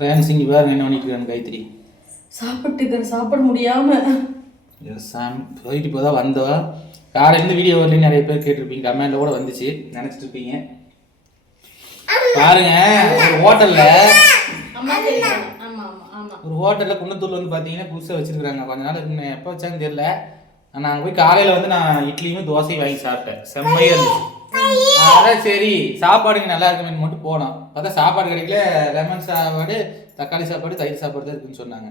ரேன் சிங் வேறு என்ன பண்ணிட்டு இருக்காங்க காயத்ரி? சாப்பிட்டு சாப்பிட முடியாம போயிட்டு இப்போ தான் வந்தவா. காலையிலேருந்து வீடியோ வரலன்னு நிறைய பேர் கேட்டிருப்பீங்க, கமெண்ட்ல கூட வந்துச்சு, நினச்சிட்டு இருப்பீங்க. பாருங்க, ஒரு ஹோட்டலில் குன்னத்தூர்ல வந்து பார்த்தீங்கன்னா புதுசாக வச்சிருக்காங்க. கொஞ்ச நாள் எப்போ வச்சாங்கன்னு தெரியல. நான் அங்கே போய் காலையில் வந்து நான் இட்லியும் தோசையும் வாங்கி சாப்பிட்டேன். செம்மையாக இருந்துச்சு. அதான் சரி சாப்பாடுங்க நல்லா இருக்குன்னு மட்டும் போனோம். பார்த்தா சாப்பாடு கிடைக்கல. லெமன் சாப்பாடு, தக்காளி சாப்பாடு, தயிர் சாப்பாடு தான் இருக்குன்னு சொன்னாங்க.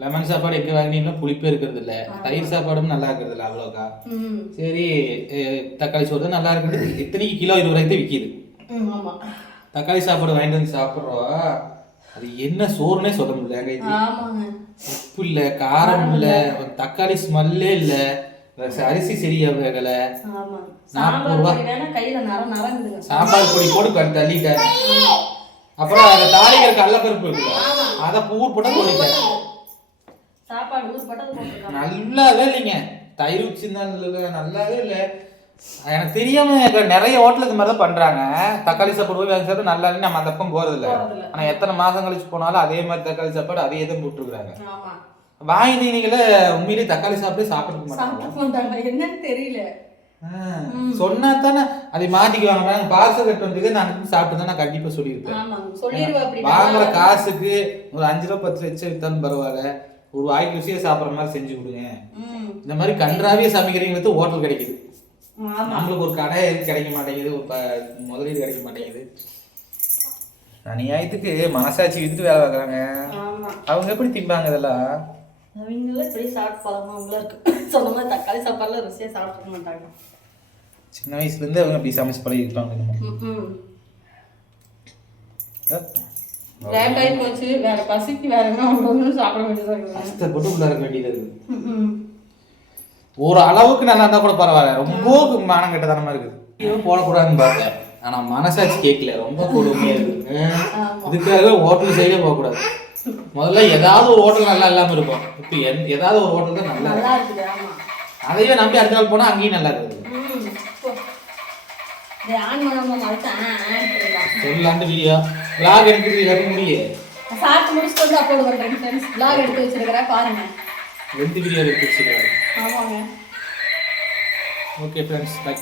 லெமன் சாப்பாடு எங்கே வாங்கினீங்கன்னா புளிப்பே இருக்கிறது இல்லை, தயிர் சாப்பாடும் நல்லா இருக்கிறது இல்லை அவ்வளோக்கா. சரி தக்காளி சோறு தான் நல்லா இருக்குது. இத்தனைக்கு கிலோ 20 ரூபாய்க்கு விற்கிது. தக்காளி சாப்பாடு வாங்கிட்டு வந்து சாப்பிட்றோம். அது என்ன சோறுனே சொல்ல முடியல. உப்பு இல்லை, காரம் இல்லை, தக்காளி ஸ்மெல்லே இல்லை, அரிசி சரியா வேகல. 40 ரூபா சாம்பார் பொடி போட்டு தள்ளிட்டேன். அப்புறம் அந்த தாளிக்கிற கடலப்பருப்பு இருக்குல்ல, அதை ஊர் போட்டா போட்டுட்டேன். நல்லாவே இல்லைங்க. தயிர் வச்சிருந்தா நல்லாவே இல்லை. எனக்கு தெரியாம நிறைய ஹோட்டலுக்கு மாதிரி தான் பண்றாங்க. தக்காளி சாப்பாடு போய் வாங்கி சாப்பிட்டு நல்லா இல்லைன்னு நம்ம அந்த பக்கம் போறது இல்லை. ஆனா எத்தனை மாசம் கழிச்சு போனாலும் அதே மாதிரி தக்காளி சாப்பாடு அதே தான் போட்டுருக்காங்க. வாங்கினீங்களே உண்மையிலேயே தக்காளி சாப்பிட்டு மாட்டாங்க என்னன்னு தெரியல. சொன்னா தானே அதை மாட்டிக்குவாங்க. பார்சல் கட்டு வந்தது நான் சாப்பிட்டு தான் நான் கண்டிப்பா சொல்லியிருப்பேன். வாங்குற காசுக்கு ஒரு 5 ரூபா 10 லட்சம் வித்தாலும் பரவாயில்ல, ஒரு வாய்க்கு ருசியா சாப்பிட்ற மாதிரி செஞ்சு கொடுங்க. இந்த மாதிரி கன்றாவியே சமைக்கிறீங்களுக்கு ஹோட்டல் கிடைக்குது, நம்மளுக்கு ஒரு கடை கிடைக்க மாட்டேங்குது, ஒரு முதலீடு கிடைக்க மாட்டேங்குது. அநியாயத்துக்கு மனசாட்சி வித்துட்டு வேலை பார்க்குறாங்க. அவங்க எப்படி திம்பாங்க இதெல்லாம்? அவங்களும் இப்படி சாப்பிட்டு பழக்கவங்களா இருக்கு. சொன்ன மாதிரி தக்காளி சாப்பாடுலாம் ருசியாக சாப்பிட மாட்டாங்க. சின்ன வயசுலேருந்து அவங்க அப்படி சமைச்சு பழகிருப்பாங்க. லேட் ஆகி போச்சு, வேற பசிக்கு வேற என்ன ஒன்று சாப்பிட வேண்டியதாக இருக்குது. கஷ்டப்பட்டு உள்ள இருக்க வேண்டியது இருக்குது. ஒரு அளவுக்கு நல்லா இருந்தால் கூட பரவாயில்ல, ரொம்ப மானம் கெட்டதனமா இருக்குது. போடக்கூடாதுன்னு பார்த்தேன், ஆனால் மனசாட்சி கேட்கல, ரொம்ப கொடுமையாக இருக்குது. இதுக்காக ஹோட்டல் சைடே போகக்கூடாது. முதல்ல ஏதாவது ஒரு ஹோட்டல் நல்லா இல்லாமல் இருக்கும். இப்போ ஏதாவது ஒரு ஹோட்டல் தான் நல்லா இருக்குது. அதையே நம்பி அடுத்த நாள் போனால் அங்கேயும் நல்லா இருக்குது. சொல்லலான்ட்டு வீடியோ விளாக் எடுத்து முடியும். சாப்பிட்டு முடிச்சுட்டு வந்து அப்லோட் பண்ணுறேன் ஃப்ரெண்ட்ஸ். விளாக் எடுத்து வச்சிருக்கிறேன் பாருங்க. 2 வீடியோ எடுத்து வச்சிருக்காரு. ஆமாங்க. Okay friends, by.